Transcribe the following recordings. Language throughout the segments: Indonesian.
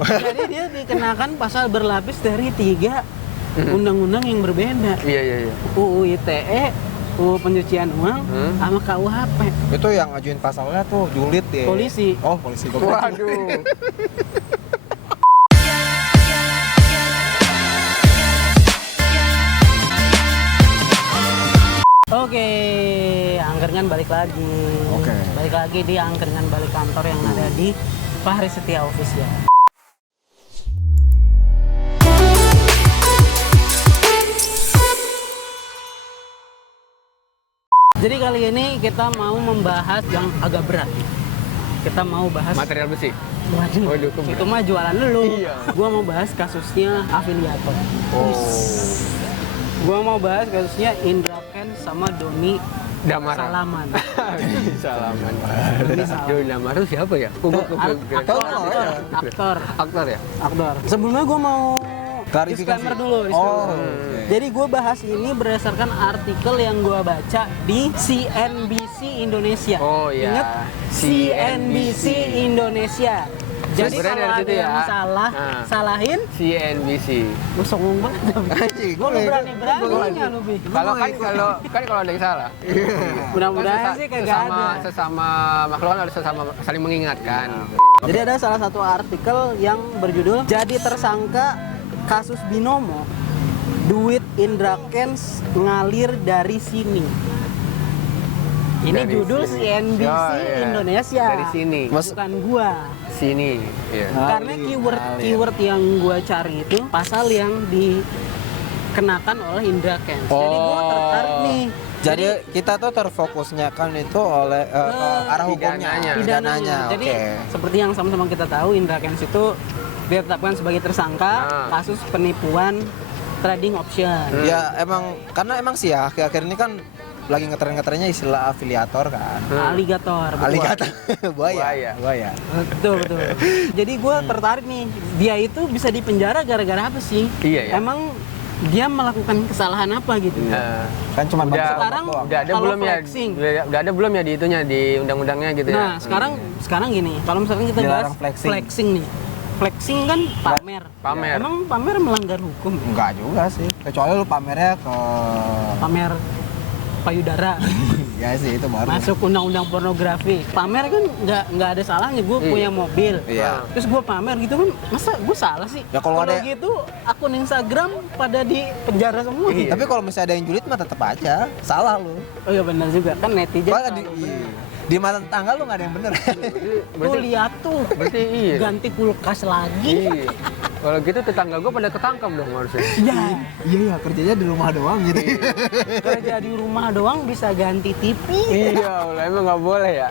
Jadi dia dikenakan pasal berlapis dari 3 undang-undang yang berbeda. Iya. UU ITE, UU pencucian uang, sama KUHP. Itu yang ngajuin pasalnya tuh julid ya. Polisi. Oh, polisi. Waduh. Oke, angkringan balik lagi. Oke. Balik lagi di angkringan balik kantor yang ada di Fahri Setia Office ya. Jadi kali ini kita mau membahas yang agak berat. Kita mau bahas Material besi. Waduh, itu mah jualan dulu. Iya. Gua mau bahas kasusnya afiliator. Oh. Gua mau bahas kasusnya Indra Kents sama Doni Damara. Salaman. Salaman. Doni Salaman. Doni Damara itu siapa ya? Aktor. Ya? Aktor. Sebelumnya gua mau Klarifikasi. disclaimer dulu. Oh. Jadi gue bahas ini berdasarkan artikel yang gue baca di CNBC Indonesia. Oh iya. Ingat CNBC Indonesia. Jadi Sebenarnya kalau dari ada situ yang ya. salah, Nah. salahin, CNBC. gue songong banget. Gue berani-beraninya lu, Bi. Kalau kalau ada yang salah. Mudah-mudahan sih kagak ada. Sesama makhluk kan harus saling mengingatkan. Jadi ada salah satu artikel yang berjudul "Jadi Tersangka Kasus Binomo, Duit Indra Kents Ngalir Dari Sini". Ini Dari judul sini. CNBC Oh, iya. Indonesia. Dari sini. Bukan gua. Sini. Iya. Karena keyword yang gua cari itu pasal yang dikenakan oleh Indra Kents. Jadi gua tertarik nih. Jadi kita tuh terfokusnya kan itu oleh arah hukumnya, pidananya. Jadi seperti yang sama-sama kita tahu, Indra Kents itu ditetapkan sebagai tersangka kasus penipuan trading option. Ya emang sih ya akhir-akhir ini kan lagi ngetren-ngetrennya istilah afiliator kan. Aligator. betul. Aligator. Buaya. Betul. Jadi gue tertarik nih, dia itu bisa dipenjara gara-gara apa sih? Iya ya. Emang dia melakukan kesalahan apa gitu? Kan cuma Sekarang udah ada kalau belum ya? flexing. Udah ada belum ya di itunya di undang-undangnya gitu ya? Nah, sekarang gini, kalau misalkan kita bahas Dilarang flexing. flexing nih. Flexing kan pamer. Pamer. Emang pamer melanggar hukum? Enggak juga sih. Kecuali lu pamernya ke Pamer payudara. ya sih itu baru. Masuk undang-undang pornografi. Pamer kan nggak ada salahnya. Gue punya mobil. Iya. Terus gue pamer gitu kan, masa gue salah sih? Ya, kalau ada- gitu akun Instagram pada di penjara semua. Iya. Tapi kalau misalnya ada yang julid mah tetap aja salah lu. Oh iya benar juga kan netizen. Soalnya di mata tetangga lu nggak ada yang bener. Tuh lihat tuh. Berarti iya. Ganti kulkas lagi. Iya. Kalau gitu tetangga gue pada ketangkap dong harusnya. Ya, Iya kerjanya di rumah doang gitu. kerja di rumah doang bisa ganti TV. Iya, emang nggak boleh ya.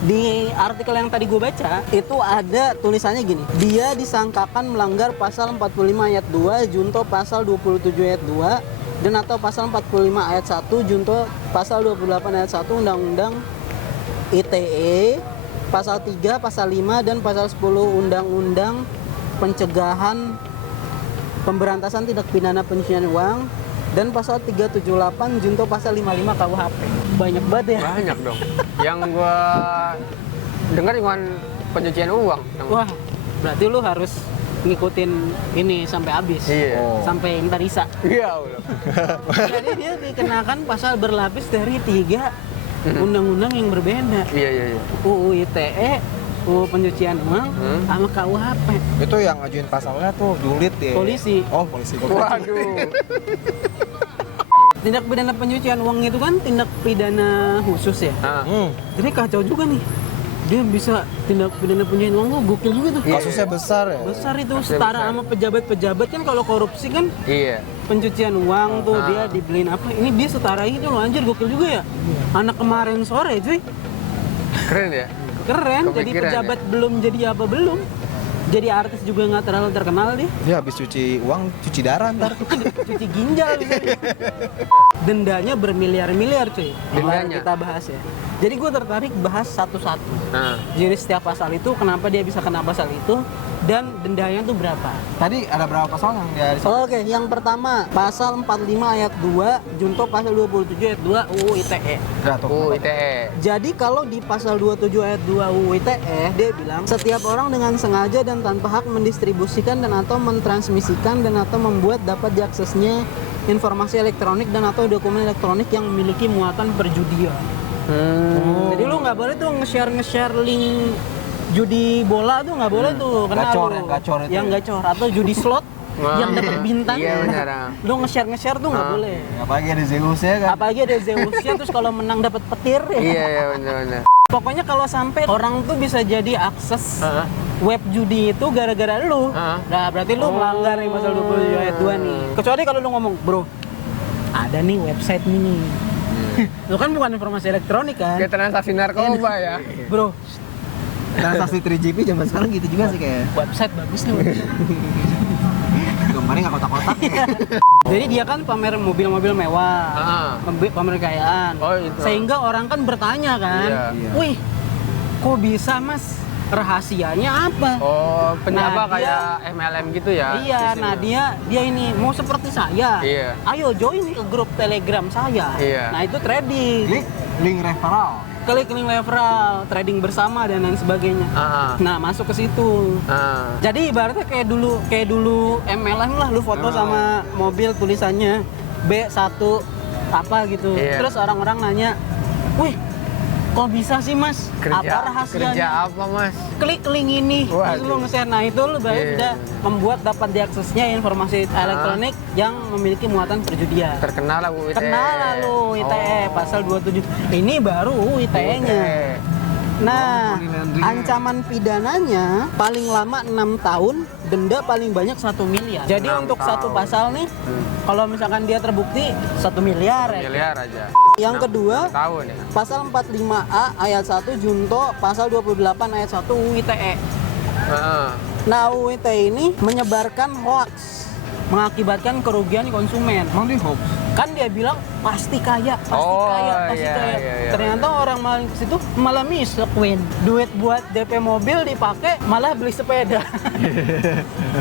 Di artikel yang tadi gue baca, itu ada tulisannya gini. Dia disangkakan melanggar pasal 45 ayat 2, junto pasal 27 ayat 2, dan atau pasal 45 ayat 1, junto pasal 28 ayat 1 Undang-Undang ITE, pasal 3, pasal 5, dan pasal 10 Undang-Undang Pencegahan Pemberantasan Tindak Pidana Pencucian Uang, dan pasal 378 junto pasal 55 KUHP. Banyak banget ya. Banyak dong. Yang gua dengar cuma pencucian uang. Wah, berarti lu harus ngikutin ini sampai habis. Iya. Oh. Sampai ntar isa. Iya, Allah. Jadi dia dikenakan pasal berlapis dari 3 undang-undang yang berbeda. Iya. UU ITE, UU pencucian uang, sama KUHP. Itu yang ngajuin pasalnya tuh julid ya. Polisi. Oh polisi. Waduh. Tindak pidana pencucian uang itu kan tindak pidana khusus ya. Nah, Jadi kacau juga nih. Dia bisa tindak pidana pencucian uang tuh gokil juga tuh. Kasusnya besar ya. Besar itu, Kasusnya setara besar. sama pejabat-pejabat kan. Kalau korupsi kan iya. pencucian uang tuh dia dibeliin apa, ini dia setara itu loh, anjir gokil juga ya. Anak kemarin sore cuy, Keren ya. keren. Jadi Kepikiran pejabat belum jadi apa belum, jadi artis juga nggak terlalu terkenal dia. Dia habis cuci uang, cuci darah ntar. Cuci ginjal bisa dia. Dendanya bermiliar-miliar cuy. Kemarin Dendanya? kita bahas ya. Jadi gue tertarik bahas satu-satu. Nah, Jadi setiap pasal itu kenapa dia bisa kena pasal itu dan dendanya tuh berapa? Tadi ada berapa pasal yang dia Oke, yang pertama pasal 45 ayat 2 junto pasal 27 ayat 2 UU ITE. ITE. Jadi kalau di pasal 27 ayat 2 UU ITE dia bilang setiap orang dengan sengaja dan tanpa hak mendistribusikan dan atau mentransmisikan dan atau membuat dapat diaksesnya informasi elektronik dan atau dokumen elektronik yang memiliki muatan perjudian. Jadi lu nggak boleh tuh nge-share link judi bola tuh nggak boleh tuh, kena Gacor, lu. yang gacor itu. Yang gacor atau judi slot yang dapat bintang. Iya, benar. Lu nge-share tuh nggak boleh. apalagi ada Zeusnya kan. Apalagi ada Zeusnya terus kalau menang dapat petir ya. Iya, benar. Pokoknya kalau sampai orang tuh bisa jadi akses web judi itu gara-gara lu. Nah, berarti lu melanggar nih pasal 27 ayat 2 nih. Kecuali kalau lu ngomong, "Bro, ada nih website nih." Lu kan bukan informasi elektronik kan? Kayak transaksi narkoba ya. Bro, Transaksi 3GP zaman sekarang gitu juga sih kayak. website bagus nih. Gambarnya nggak kotak-kotak. Jadi dia kan pamer mobil-mobil mewah, pamer kekayaan. Oh, itu. Sehingga orang kan bertanya kan, Iya. "Wih, kok bisa Mas? Rahasianya apa?" Oh, Nah, penyapa kayak MLM gitu ya? Iya, nah dia ini mau seperti saya. Iya. Ayo join nih ke grup Telegram saya. Iya. Nah, itu trading. Klik link referral. Klik link referral, trading bersama dan lain sebagainya. Nah, masuk ke situ. Jadi ibaratnya kayak dulu MLM lah, lu foto sama mobil tulisannya B1 apa gitu. Iya. Terus orang-orang nanya, "Wih, kok bisa sih Mas? Apa rahasianya?" Kerja apa, Mas? Klik link ini, terus Waduh. lu nge-share. Nah itu lu berarti Iya. udah membuat dapat diaksesnya informasi elektronik yang memiliki muatan perjudian. Terkenal lah UU ITE. Kenal lah lu ITE pasal 27. Ini baru UU ITE-nya. Nah, money laundering. ancaman pidananya paling lama 6 tahun, denda paling banyak 1 miliar. Jadi 6 untuk satu tahun. pasal nih, kalau misalkan dia terbukti 1 miliar ya. Miliar aja. Yang kedua, tahun ya. pasal 45A ayat 1 junto pasal 28 ayat 1 UU ITE. Nah, UU ITE ini menyebarkan hoax, mengakibatkan kerugian konsumen. Emang di hoax? Kan dia bilang pasti kaya, pasti Oh, kaya. iya, Ternyata orang malah ke situ malah miskin. Duit buat DP mobil dipakai malah beli sepeda.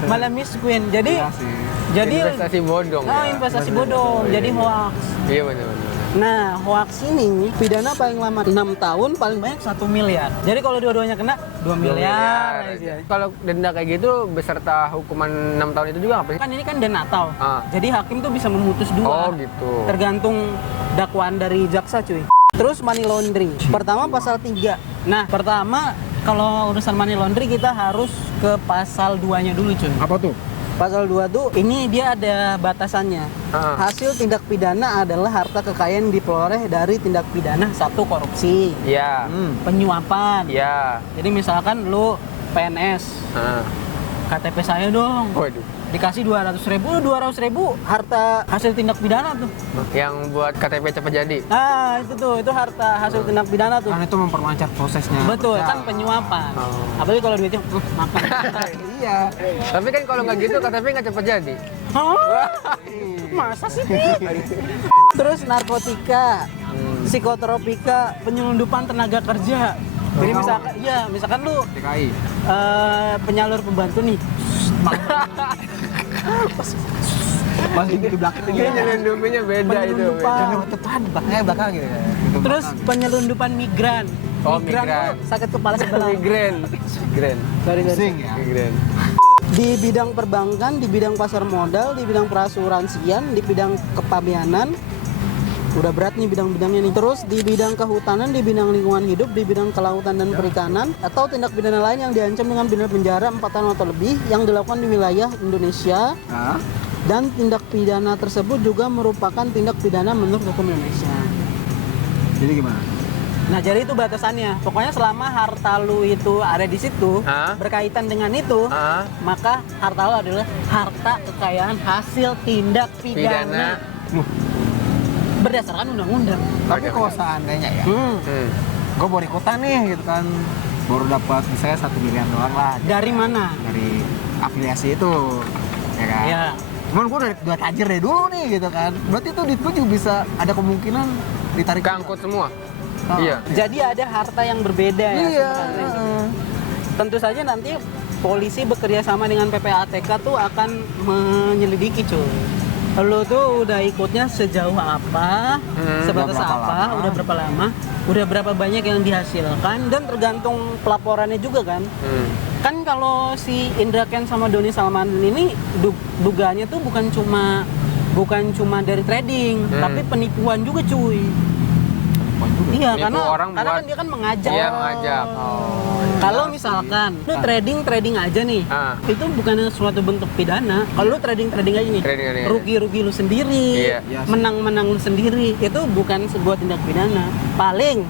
Malah miskin. Jadi Iya sih. jadi Investasi bodong ya. investasi bodong. Jadi hoax. Iya benar. Nah, hoax ini pidana paling lama 6 tahun, paling banyak 1 miliar. Jadi kalau dua-duanya kena 2 miliar aja. Kalau denda kayak gitu beserta hukuman 6 tahun itu juga apa sih? Kan ini kan denda Natal. Ah. Jadi hakim tuh bisa memutus dua. Oh gitu. Tergantung dakwaan dari jaksa cuy. Terus money laundering. Pertama pasal 3. Nah, pertama kalau urusan money laundering kita harus ke pasal 2-nya dulu cuy. Apa tuh? Pasal 2 tuh ini dia ada batasannya. Hasil tindak pidana adalah harta kekayaan yang diperoleh dari tindak pidana 1 korupsi, Iya. penyuapan. Iya. Jadi misalkan lu PNS, KTP saya dong. Waduh. Dikasih 200.000 harta hasil tindak pidana tuh. Yang buat KTP cepat jadi. Nah, itu harta hasil tindak pidana tuh. Kan itu memperlancar prosesnya. Betul, kan penyuapan. Apalagi kalau duitnya makan. Iya. Tapi kan kalau nggak gitu KTP nggak cepat jadi. Hah? Masa sih? Terus narkotika, psikotropika, penyelundupan tenaga kerja. Jadi misalkan lu DKI. penyalur pembantu nih. Masih di belakang Ini nyelundupinnya beda itu. Penyelundupan. Jangan lewat depan, belakang gitu ya. Gitu Terus belakang. penyelundupan migran. Oh, migran migran. tuh sakit kepala sebelah. Migran. Sorry. Pusing ya. Migran. Di bidang perbankan, di bidang pasar modal, di bidang perasuransian, di bidang kepabeanan. Udah berat nih bidang-bidangnya nih. Terus di bidang kehutanan, di bidang lingkungan hidup, di bidang kelautan dan perikanan, atau tindak pidana lain yang diancam dengan pidana penjara 4 tahun atau lebih yang dilakukan di wilayah Indonesia. Hah? Dan tindak pidana tersebut juga merupakan tindak pidana menurut hukum Indonesia. Jadi gimana? Nah, jadi itu batasannya. Pokoknya selama harta lu itu ada di situ, berkaitan dengan itu, maka harta lu adalah harta kekayaan hasil tindak pidana. Berdasarkan undang-undang. Tapi kalau seandainya ya, gue baru ikutan nih gitu kan, baru dapat misalnya 1 miliar doang lah Dari mana? dari afiliasi itu, ya kan? Ya. Cuman gue udah tajir dari dulu nih gitu kan, berarti tuh duit gue juga bisa ada kemungkinan ditarik. Keangkut semua. Iya. Jadi ada harta yang berbeda ya Iya. sebenarnya. Tentu saja nanti polisi bekerja sama dengan PPATK tuh akan menyelidiki cuy. Lo tuh udah ikutnya sejauh apa, sebatas Udah berapa apa, lama? udah berapa lama, udah berapa banyak yang dihasilkan, dan tergantung pelaporannya juga kan. Kan kalau si Indra Kents sama Doni Salman ini dugaannya tuh bukan cuma dari trading, tapi penipuan juga cuy. Iya, Nipu karena orang kan buat- dia kan mengajak. Iya, mengajak. Kalau misalkan lu trading aja nih, Ah. itu bukan suatu bentuk pidana. Kalau lu trading aja nih, Trading aja. rugi lu sendiri, Iya. Iya sih. menang lu sendiri, itu bukan sebuah tindak pidana. Paling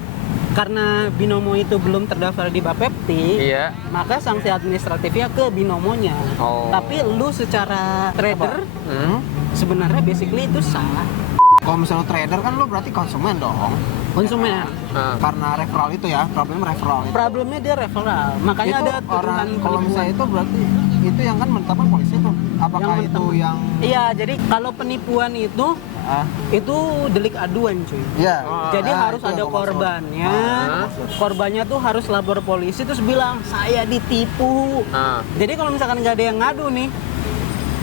karena binomo itu belum terdaftar di Bapepti, Iya. maka sanksi administratifnya ke binomonya. Oh. Tapi lu secara trader sebenarnya basically itu sah. Kalau misalnya trader kan lu berarti konsumen dong. Konsumen. Karena referral itu ya, problemnya referral itu. Problemnya dia referral, makanya itu ada orang turunan kalau misalnya itu berarti itu yang kan menetapkan polisi tuh. Apakah Yang itu menetapkan. yang Iya, jadi kalau penipuan itu delik aduan cuy. Iya. Jadi harus itu yang ada gua maksud. korbannya. Maksud. Korbannya tuh harus lapor polisi terus bilang saya ditipu. Jadi kalau misalkan nggak ada yang ngadu nih,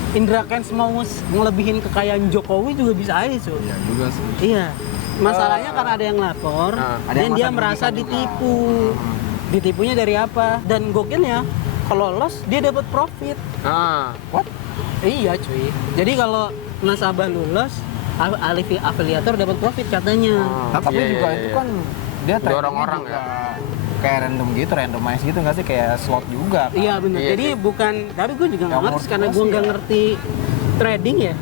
Indra Kents mau ngelebihin kekayaan Jokowi juga bisa aja cuy. Iya juga sih. Iya. Masalahnya karena ada yang lapor Ada dan yang dia masa merasa merugikan juga. ditipu. Ditipunya dari apa? Dan gokilnya kalau loss dia dapat profit. What? Iya cuy. Jadi kalau nasabah lulus, afiliator dapat profit katanya. Nah, tapi Iya, juga iya, itu iya. kan dia Ada tradingnya orang-orang juga kayak random gitu, randomize gitu nggak sih, kayak slot juga kan? Iya benar. Iya, Jadi iya. bukan, tapi gue juga nggak Yang ngerti menurut karena gua gue sih nggak ya. ngerti trading ya.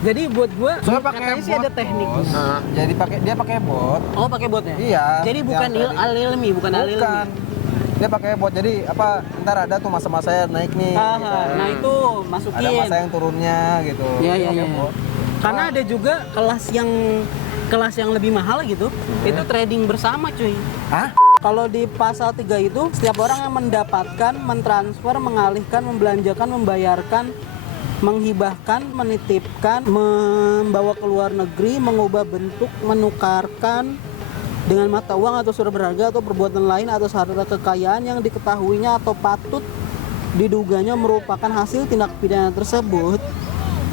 Jadi buat gue Soalnya pakai katanya sih bot, ada teknik. Bos. Jadi dia pakai bot. Oh pakai botnya? Iya. Jadi bukan yang trading. alilmi, bukan alilmi. Bukan. Dia pakai bot. Jadi apa? Ntar ada tuh masa-masa naik nih. Ah, gitu. nah itu masukin. Ada masa yang turunnya gitu. Iya Dia iya pakai iya. bot. Karena ada juga kelas yang lebih mahal gitu. Itu trading bersama cuy. Hah? Kalau di pasal 3 itu setiap orang yang mendapatkan, mentransfer, mengalihkan, membelanjakan, membayarkan, menghibahkan, menitipkan, membawa ke luar negeri, mengubah bentuk, menukarkan dengan mata uang atau surat berharga atau perbuatan lain atas harta kekayaan yang diketahuinya atau patut diduganya merupakan hasil tindak pidana tersebut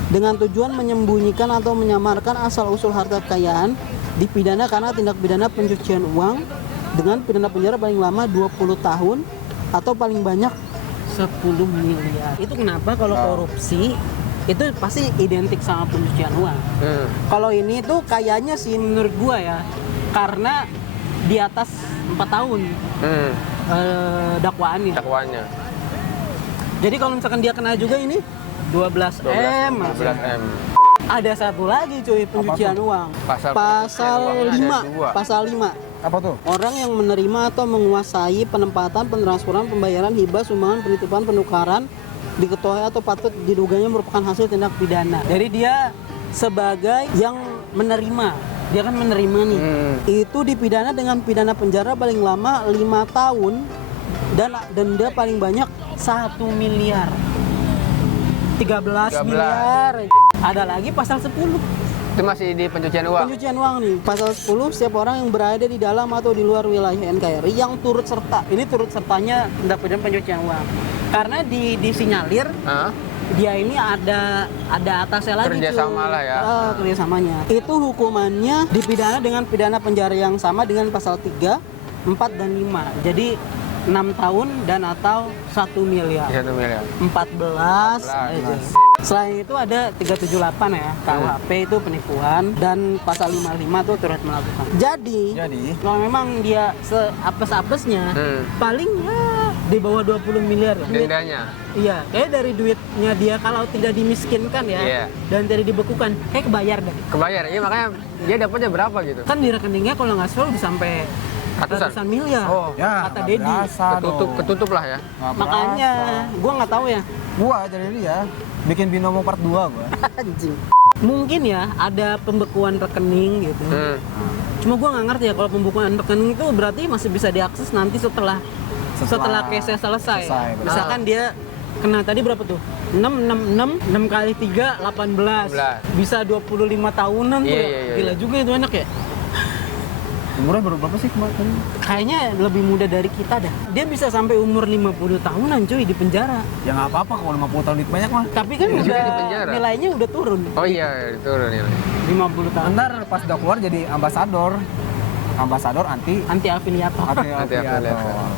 dengan tujuan menyembunyikan atau menyamarkan asal-usul harta kekayaan dipidana karena tindak pidana pencucian uang dengan pidana penjara paling lama 20 tahun atau paling banyak 10 miliar. Itu kenapa kalau korupsi itu pasti identik sama pencucian uang. Kalau ini tuh kayaknya sih menurut gua ya, karena di atas 4 tahun dakwaannya. Dakwaannya. Jadi kalau misalkan dia kena juga ini 12 M. 12 M. Ada satu lagi cuy pencucian uang. Pasal Pasal pencucian uangnya ada 5. dua. Pasal 5. Apa tuh? Orang yang menerima atau menguasai penempatan, pentransferan, pembayaran, hibah, sumbangan, penitipan, penukaran diketahui atau patut diduganya merupakan hasil tindak pidana. Jadi dia sebagai yang menerima, dia kan menerima nih. Itu dipidana dengan pidana penjara paling lama 5 tahun dan denda paling banyak 1 miliar. 13 miliar. Ada lagi pasal 10. Itu masih di pencucian uang. Pencucian uang nih. Pasal 10, setiap orang yang berada di dalam atau di luar wilayah NKRI yang turut serta. Ini turut sertanya tindak pidana pencucian uang. Karena disinyalir dia ini ada atasnya lagi Kerjasama lah ya. Kerjasamanya. Itu hukumannya dipidana dengan pidana penjara yang sama dengan pasal 3, 4 dan 5. Jadi 6 tahun dan atau 1 miliar. 1 miliar. 14 aja. Selain itu ada 378 ya, KUHP itu penipuan dan pasal 55 tuh turut melakukan. Jadi kalau memang dia seapes-apesnya paling ya di bawah 20 miliar. Dendanya. Iya, kayak dari duitnya dia kalau tidak dimiskinkan ya Iya. dan tidak dibekukan, kayak kebayar deh. Kebayar. Iya makanya dia dapatnya berapa gitu. Kan di rekeningnya kalau nggak salah udah sampai ratusan miliar. Oh, Ya, kata nggak Dedi. berasa ketutup lah ya. Nggak Makanya berasa. gua nggak tahu ya. Gua dari dia bikin binomo part 2 gua. Anjing. Mungkin ya ada pembekuan rekening gitu. Cuma gua nggak ngerti ya kalau pembekuan rekening itu berarti masih bisa diakses nanti setelah case-nya selesai. betul. Misalkan dia kena tadi berapa tuh? 6 kali 3 18. Bisa 25 tahunan tuh. Iya, iya, iya. Gila juga itu anak ya. Umurnya baru berapa sih kemarin? Kayaknya lebih muda dari kita dah. Dia bisa sampai umur 50 tahunan cuy di penjara. Ya nggak apa-apa kalau 50 tahun banyak mah. Tapi kan Juga udah di penjara. nilainya udah turun. Oh iya, itu udah nilai. 50 tahun. Ntar pas udah keluar jadi ambasador anti Anti afiliator. afiliator,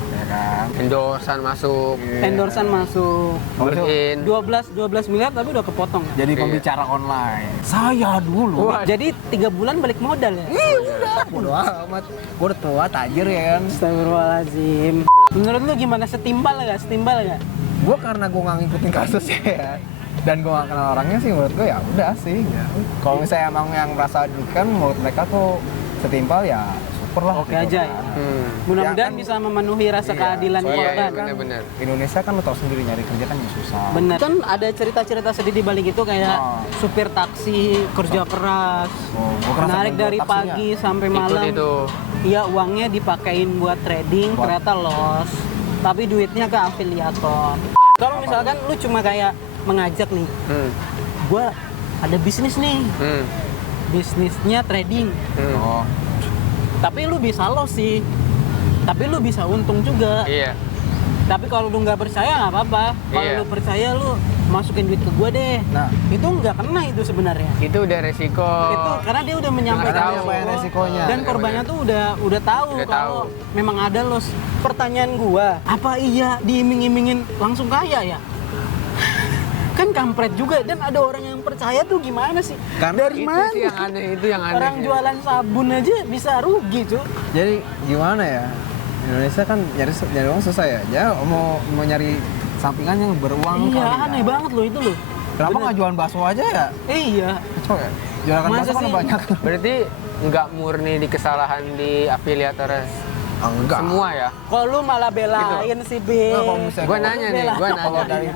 ya kan? Endorsan masuk, Endorsan masuk. buletin. 12 miliar tapi udah kepotong. Jadi Iya. pembicara online. Saya dulu. Wah. Jadi 3 bulan balik modal ya. Bodo amat. Gue udah tua, tajir ya kan. Astagfirullahaladzim. Menurut lu gimana? Setimbal gak? Setimbal gak? Gue karena gue nggak ngikutin kasusnya ya. Dan gue gak kenal orangnya sih, menurut gue ya udah sih. Kalau misalnya emang yang merasa dirugikan, menurut mereka tuh setimpal ya super lah. Oke gitu aja kan. ya. Mudah-mudahan Ya kan, bisa memenuhi rasa iya. keadilan Soalnya Iya, korban. iya, benar-benar. Indonesia kan lo tau sendiri nyari kerja kan susah. Bener. Kan ada cerita-cerita sedih di balik itu kayak Oh. supir taksi kerja keras, Oh, gua kerasa narik jual dari taksinya. pagi sampai Ikut malam. itu. Iya, uangnya dipakein buat trading, Buat- ternyata loss. Tapi duitnya ke afiliator. Kalau misalkan lu cuma kayak mengajak nih, gua ada bisnis nih, bisnisnya trading. Oh, Tapi lu bisa loss sih. Tapi lu bisa untung juga. Iya. Tapi kalau lu nggak percaya nggak apa-apa. Kalau Iya. lu percaya lu masukin duit ke gua deh. nah Itu nggak kena itu sebenarnya. Itu udah resiko. Itu karena dia udah menyampaikan tahu. resiko, Resikonya. dan Iya, korbannya bener. tuh udah tahu Udah kalau tahu. memang ada loss. Pertanyaan gua, apa iya diiming-imingin langsung kaya ya? Kan kampret juga, dan ada orang yang percaya tuh gimana sih? Karena Dari Itu mana? sih yang aneh, itu yang aneh. Orang sih. jualan sabun aja bisa rugi cuy. jadi gimana ya? Indonesia kan nyari uang susah ya. Ya mau nyari sampingan yang beruang Iya, kali ya. aneh banget loh itu loh. Kenapa Bener. nggak jualan bakso aja ya? Iya. Kacau ya? Jualan Masa bakso kan sih? banyak. Berarti nggak murni di kesalahan di afiliator Enggak. semua ya? Kalau lu malah belain sih, Be. Nggak, kalau misalnya Gua nanya nih, gua Kalau nanya. dari